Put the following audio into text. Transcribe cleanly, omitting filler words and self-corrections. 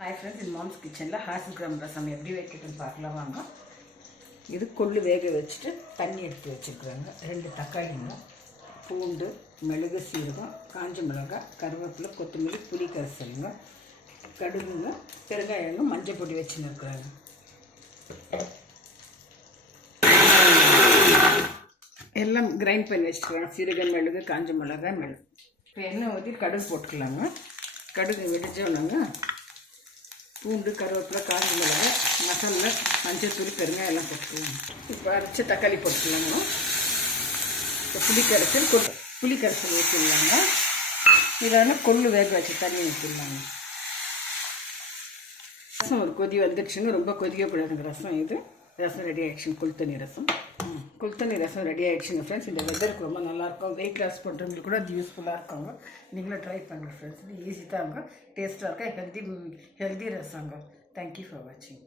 Hi friends, இது moms கிச்சனில் ஹாசிகிராம் ரசம் எப்படி வைக்கிறதுன்னு பார்க்கலாம் வாங்க. இது கொள்ளு வேக வச்சுட்டு தண்ணி எடுத்து வச்சுருக்குறாங்க. 2 தக்காளிங்க, பூண்டு, மிளகு, சீரகம், காஞ்ச மிளகாய், கருவேப்பிலை, கொத்தமல்லி, புளி கரைசலுங்க, கடுகுங்க, பெருங்காயங்க, மஞ்சள் பொடி வச்சுன்னு இருக்கிறாங்க. எல்லாம் கிரைண்ட் பண்ணி வச்சுருக்காங்க. சீரகம், மிளகு, காஞ்ச மிளகாய், மிளகு. இப்போ எண்ணெய் ஊற்றி கடுகு போட்டுக்கலாங்க. கடுகு வெடிச்சோன்னாங்க பூண்டு, கருவேப்பிலை, காஞ்ச மிளகாய், மசாலா, மஞ்சள் தூள், பெருங்காயம் எல்லாம் போட்டுக்கலாம். இப்போ அரைச்ச தக்காளி போட்டுக்கலாங்க. இப்போ புளி கரைசல் ஊற்றிடலாங்க. இதான கொள்ளு வேக வச்சு தண்ணி ஊற்றிடலாங்க. ரசம் ஒரு கொதி வந்துடுச்சுங்க. ரொம்ப கொதிக்கக்கூடாதுங்க ரசம். இது ரசம் ரெடி ஆகிடுச்சுங்க. குல்தண்ணி ரசம் ரெடி ஆகிடுச்சுங்க ஃப்ரெண்ட்ஸ். இந்த வெதருக்கு ரொம்ப நல்லாயிருக்கும். வெயிட் லாஸ் பண்ணுறவங்களுக்கு கூட அது யூஸ்ஃபுல்லாக இருக்குங்க. நீங்களும் ட்ரை பண்ணுங்கள் ஃப்ரெண்ட்ஸ். இது ஈஸி தாங்க, டேஸ்ட்டாக இருக்கா, ஹெல்தி ரசங்க. தேங்க்யூ ஃபார் வாட்சிங்.